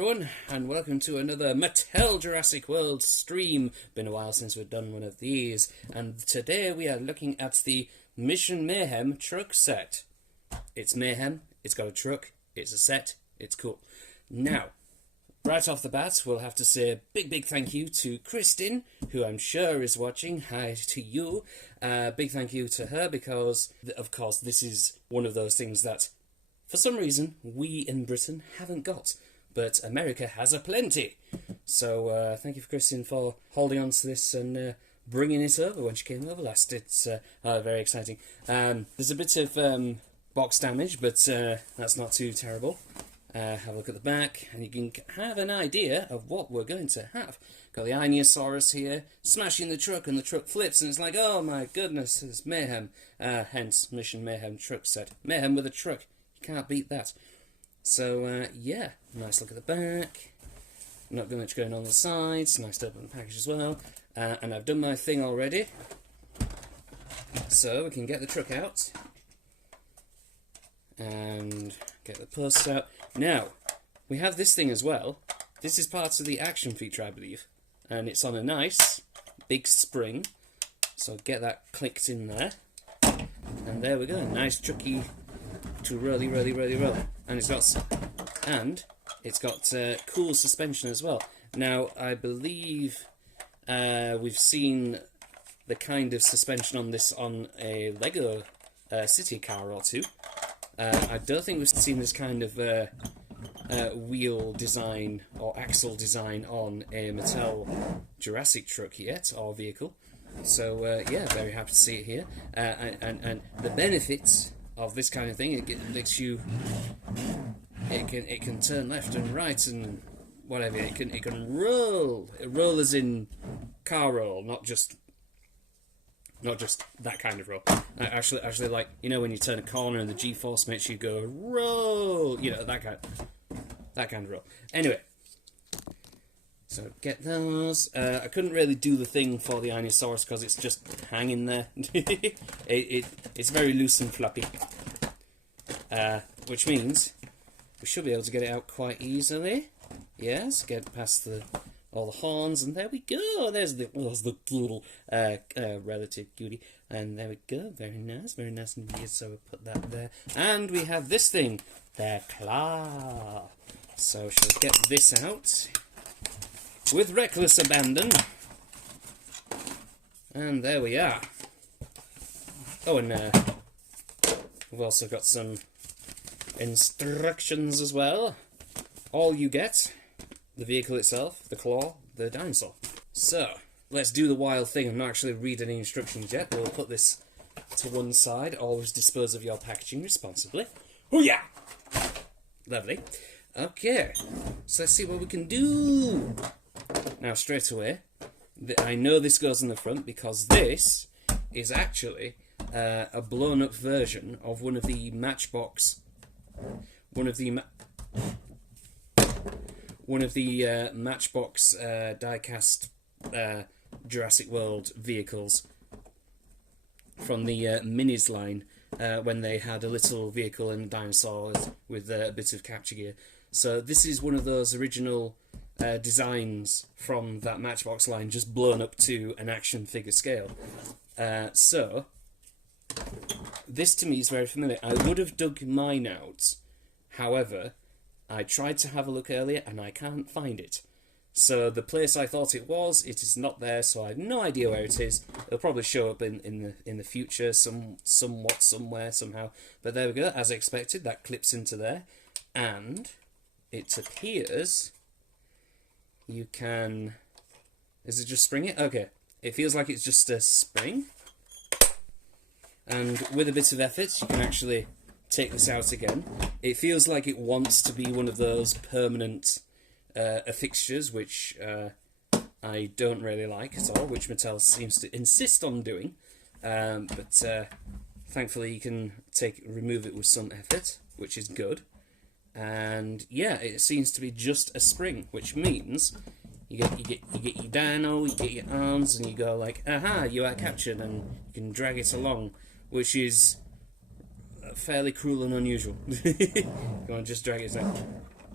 everyone, and welcome to another Mattel Jurassic World stream. Been a while since we've done one of these, and today we are looking at the Mission Mayhem truck set. It's Mayhem, it's got a truck, it's a set, it's cool. Now, right off the bat, we'll have to say a big thank you to Kristyn, who I'm sure is watching. Hi to you. Big thank you to her because, of course, this is one of those things that, for some reason, we in Britain haven't got. But America has aplenty. So thank you for Kristyn for holding on to this and bringing it over when she came over last. It's very exciting. There's a bit of box damage, but that's not too terrible. Have a look at the back, and you can have an idea of what we're going to have. Got the Inosaurus here, smashing the truck, and the truck flips, and it's like, oh my goodness, it's Mayhem. Hence, Mission Mayhem truck set. Mayhem with a truck. You can't beat that. So, yeah, nice look at the back. Not much going on the sides. Nice to open the package as well. And I've done my thing already. So, we can get the truck out. And get the posts out. Now, we have this thing as well. This is part of the action feature, I believe. And it's on a nice big spring. So, get that clicked in there. And there we go. Nice trucky to roll. And it's got cool suspension as well. Now, I believe we've seen the kind of suspension on this on a Lego city car or two. I don't think we've seen this kind of wheel design or axle design on a Mattel Jurassic truck yet, or vehicle. So, yeah, very happy to see it here. And the benefits of this kind of thing, it lets you, it can turn left and right and whatever. It can roll. Roll as in car roll, not just that kind of roll. Actually, like, you know, when you turn a corner and the G-force makes you go roll. You know, that kind of roll. Anyway, so get those. I couldn't really do the thing for the Inosaurus because it's just hanging there. It's very loose and floppy. Which means we should be able to get it out quite easily. Yes, get past all the horns, and there we go. There's the little relative cutie, and there we go. Very nice indeed. So we'll put that there, and we have this thing, the claw. So shall get this out with reckless abandon, and there we are. Oh, and we've also got some instructions as well. All you get, the vehicle itself, the claw, the dinosaur. So, let's do the wild thing. I'm not actually reading any instructions yet. We'll put this to one side. Always dispose of your packaging responsibly. Oh yeah! Lovely. Okay, so let's see what we can do. Now, straight away, I know this goes in the front because this is actually a blown-up version of one of the Matchbox, Matchbox die-cast Jurassic World vehicles from the Minis line when they had a little vehicle and dinosaurs with a bit of capture gear. So this is one of those original designs from that Matchbox line, just blown up to an action figure scale. So this to me is very familiar. I would have dug mine out, however, I tried to have a look earlier and I can't find it. So the place I thought it is not there. So I have no idea where it is. It'll probably show up in the future, somewhat, somewhere, somehow. But there we go. As expected, that clips into there, and it appears you can. Is it just spring it? Okay. It feels like it's just a spring, and with a bit of effort, you can actually take this out again. It feels like it wants to be one of those permanent fixtures, which I don't really like at all, which Mattel seems to insist on doing. But thankfully you can remove it with some effort, which is good. And yeah, it seems to be just a spring, which means you get your dino, you get your arms, and you go like, aha, you are captured, and you can drag it along, which is fairly cruel and unusual. Go on, just drag it like,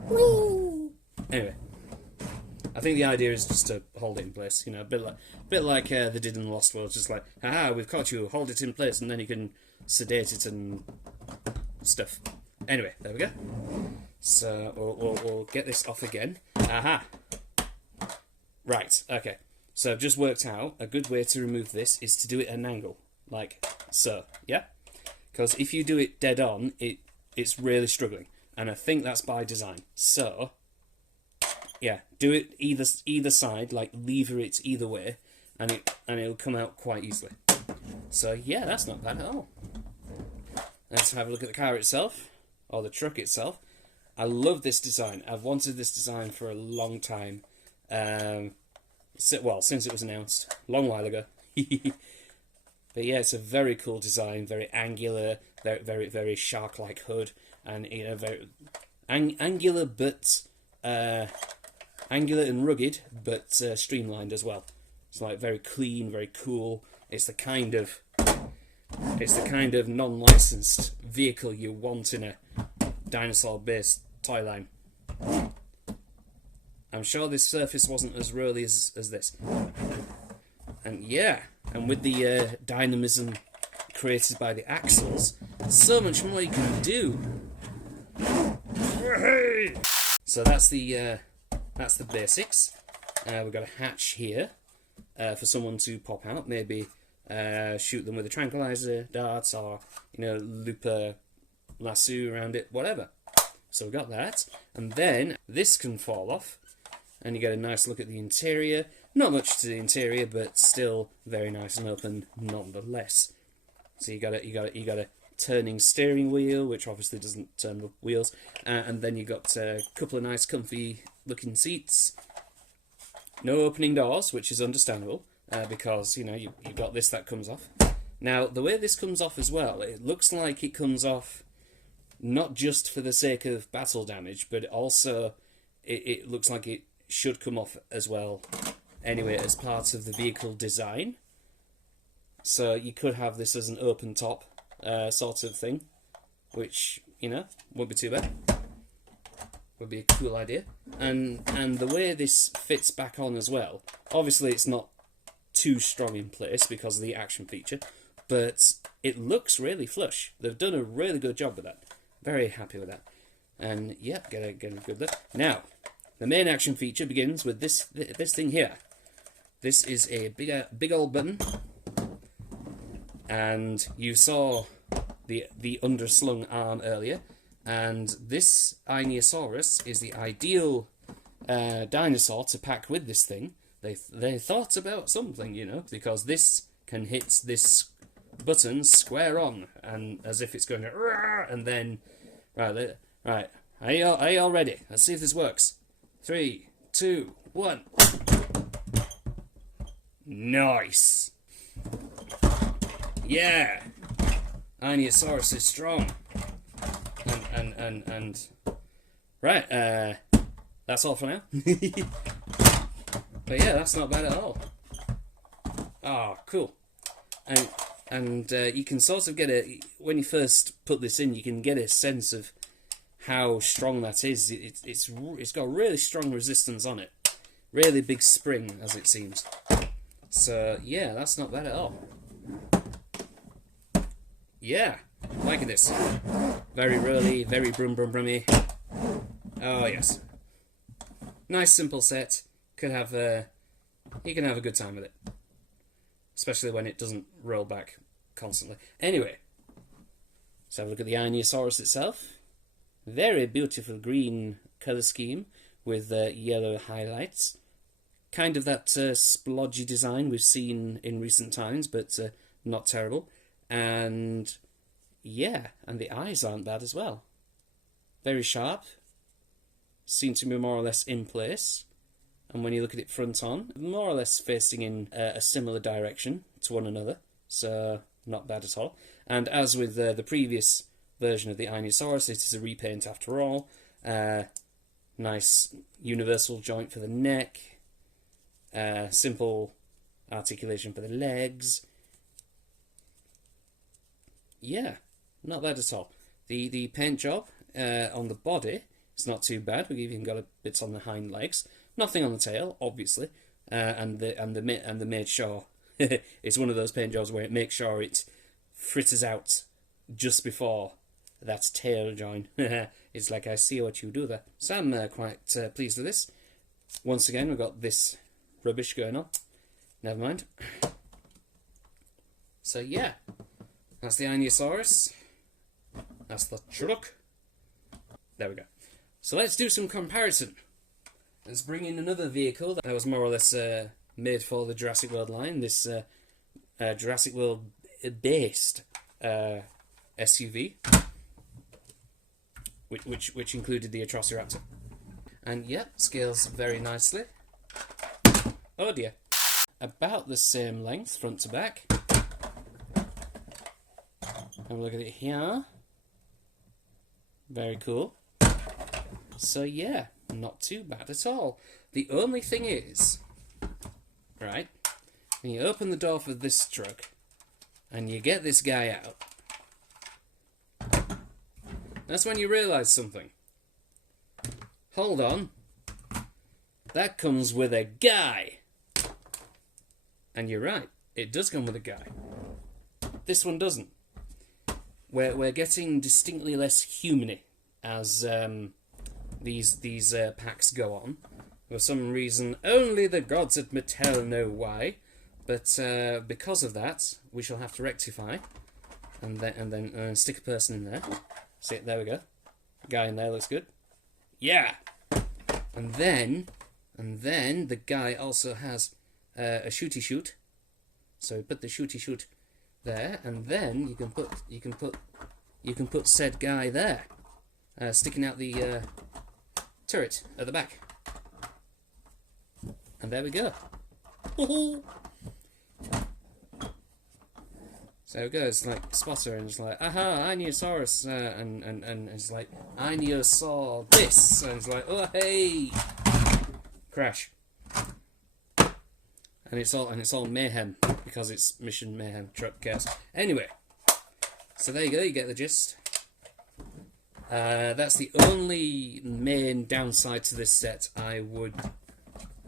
woo! Anyway, I think the idea is just to hold it in place, you know, a bit like they did in the Lost World, just like, haha, we've caught you, hold it in place, and then you can sedate it and stuff. Anyway, there we go. So we'll get this off again. Aha! Right, okay. So I've just worked out a good way to remove this is to do it at an angle, like so, yeah? Because if you do it dead on, it's really struggling, and I think that's by design. So, yeah, do it either side, like lever it either way, and it'll come out quite easily. So yeah, that's not bad at all. Let's have a look at the car itself, or the truck itself. I love this design. I've wanted this design for a long time. Well, since it was announced, a long while ago. But yeah, it's a very cool design, very angular, very, very shark-like hood, and you know, very angular, but angular and rugged, but streamlined as well. It's like very clean, very cool. It's the kind of non-licensed vehicle you want in a dinosaur-based toy line. I'm sure this surface wasn't as rolly as this. And yeah, and with the dynamism created by the axles, so much more you can do. So that's the basics. We've got a hatch here for someone to pop out, maybe shoot them with a tranquilizer dart, or you know, loop a lasso around it, whatever. So we've got that, and then this can fall off, and you get a nice look at the interior. Not much to the interior, but still very nice and open nonetheless. So you got a turning steering wheel, which obviously doesn't turn the wheels, and then you got a couple of nice, comfy looking seats. No opening doors, which is understandable, because you know you've got this that comes off. Now the way this comes off as well, it looks like it comes off not just for the sake of battle damage, but also it looks like it should come off as well anyway as part of the vehicle design. So you could have this as an open top sort of thing, which, you know, wouldn't be too bad. Would be a cool idea. And the way this fits back on as well, obviously it's not too strong in place because of the action feature, but it looks really flush. They've done a really good job with that. Very happy with that. And yeah, get a good look. Now, the main action feature begins with this thing here. This is a big old button, and you saw the underslung arm earlier, and this Ionosaurus is the ideal dinosaur to pack with this thing. They thought about something, you know, because this can hit this button square on, and as if it's going to, and then right. Are you all ready? Let's see if this works. 3, 2, 1. Nice. Yeah. Ionosaurus is strong. And right. That's all for now. But yeah, that's not bad at all. Oh, cool. And you can sort of get when you first put this in, you can get a sense of how strong that is. It's got really strong resistance on it. Really big spring, as it seems. So yeah, that's not bad at all. Yeah, liking this. Very rolly, very brummy. Oh yes. Nice simple set. You can have a good time with it. Especially when it doesn't roll back constantly. Anyway, let's have a look at the Ionosaurus itself. Very beautiful green colour scheme with yellow highlights. Kind of that splodgy design we've seen in recent times, but not terrible. And yeah, and the eyes aren't bad as well. Very sharp. Seem to be more or less in place. And when you look at it front on, more or less facing in a similar direction to one another. So not bad at all. And as with the previous version of the Ionosaurus, it is a repaint after all. Nice universal joint for the neck. Simple articulation for the legs. Yeah, not bad at all. The paint job on the body It's not too bad. We've even got a bits on the hind legs. Nothing on the tail, obviously. And the made sure it's one of those paint jobs where it makes sure it fritters out just before that tail join. It's like, I see what you do there. So I'm quite pleased with this. Once again, we've got this rubbish going on. Never mind. So yeah, that's the Ionosaurus. That's the truck. There we go. So let's do some comparison. Let's bring in another vehicle that was more or less made for the Jurassic World line. This Jurassic World based SUV, which included the Atrociraptor. And yeah, scales very nicely. Oh dear. About the same length, front to back. Have a look at it here. Very cool. So yeah, not too bad at all. The only thing is, right, when you open the door for this truck and you get this guy out, that's when you realise something. Hold on. That comes with a guy. And you're right, it does come with a guy. This one doesn't. We're getting distinctly less human-y as these packs go on. For some reason, only the gods at Mattel know why. But because of that, we shall have to rectify, and then stick a person in there. See, there we go. Guy in there looks good. Yeah. And then the guy also has a shooty shoot. So put the shooty shoot there, and then you can put said guy there, sticking out the turret at the back. And there we go. So it goes like Spotter, and it's like, aha, Ionosaurus, and it's like, Ionosaur this, and it's like, oh hey, crash. And it's all mayhem because it's Mission Mayhem truck chaos. Anyway, so there you go. You get the gist. That's the only main downside to this set I would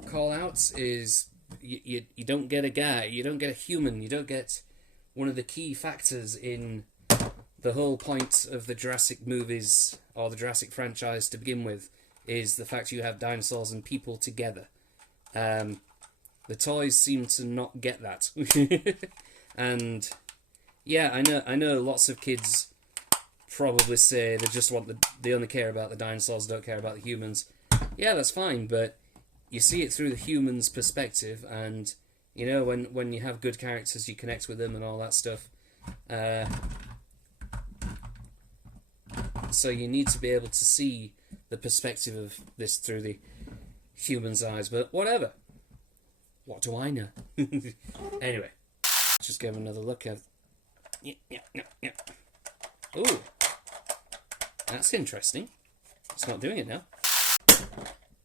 call out is you don't get a guy, you don't get a human, you don't get one of the key factors in the whole point of the Jurassic movies or the Jurassic franchise to begin with is the fact you have dinosaurs and people together. The toys seem to not get that. And yeah, I know lots of kids probably say they only care about the dinosaurs, don't care about the humans. Yeah, that's fine, but you see it through the humans' perspective, and you know, when you have good characters, you connect with them and all that stuff. So you need to be able to see the perspective of this through the human's eyes, but whatever. What do I know? Anyway, just give another look at. Yeah. Ooh, that's interesting. It's not doing it now.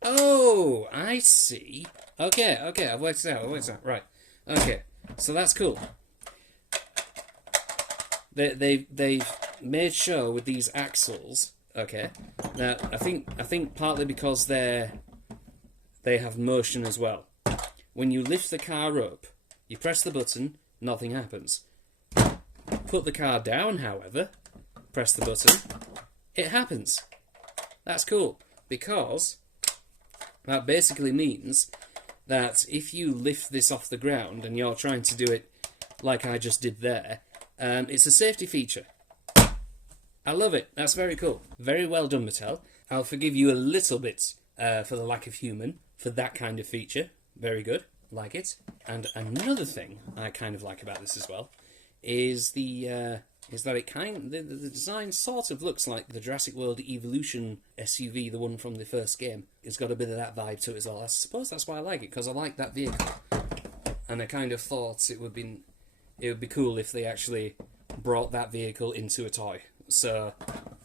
Oh, I see. Okay, I've worked it out. Right. Okay, so that's cool. They've made sure with these axles. Okay. Now I think partly because they have motion as well. When you lift the car up, you press the button, nothing happens. Put the car down, however, press the button, it happens. That's cool, because that basically means that if you lift this off the ground and you're trying to do it like I just did there, it's a safety feature. I love it. That's very cool. Very well done, Mattel. I'll forgive you a little bit for the lack of human for that kind of feature. Very good. Like it. And another thing I kind of like about this as well is that the design sort of looks like the Jurassic World Evolution SUV, the one from the first game. It's got a bit of that vibe to it as well. I suppose that's why I like it, because I like that vehicle. And I kind of thought it would be cool if they actually brought that vehicle into a toy. So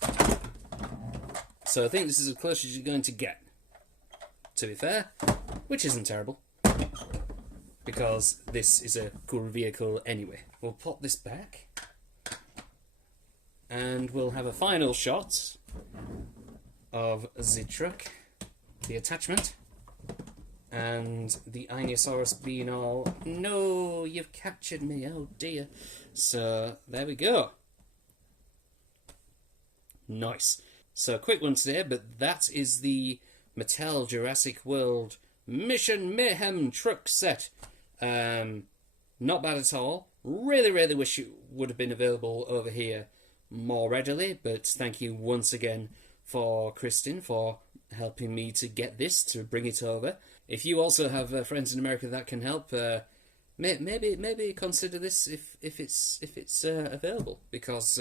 I think this is as close as you're going to get, to be fair, which isn't terrible, because this is a cool vehicle anyway. We'll pop this back, and we'll have a final shot of the truck, the attachment, and the Inosaurus being all, no, you've captured me, oh dear. So there we go. Nice. So quick one today, but that is the Mattel Jurassic World Mission Mayhem truck set. Not bad at all. Really wish it would have been available over here more readily, but thank you once again for Kristyn for helping me to get this, to bring it over. If you also have friends in America that can help, maybe consider this if it's available, because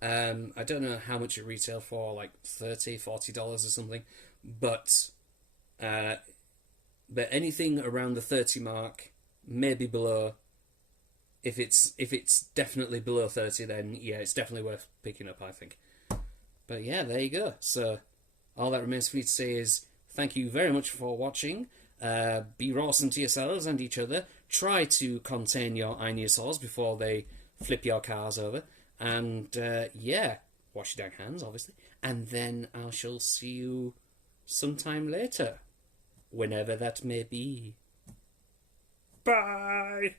I don't know how much it retailed for, like $30-$40 or something, but anything around the 30 mark, maybe below. If it's definitely below 30, then yeah, it's definitely worth picking up, I think. But yeah, there you go. So all that remains for me to say is thank you very much for watching. Be awesome to yourselves and each other. Try to contain your Inosaurs before they flip your cars over. And yeah, wash your dang hands, obviously. And then I shall see you sometime later, whenever that may be. Bye!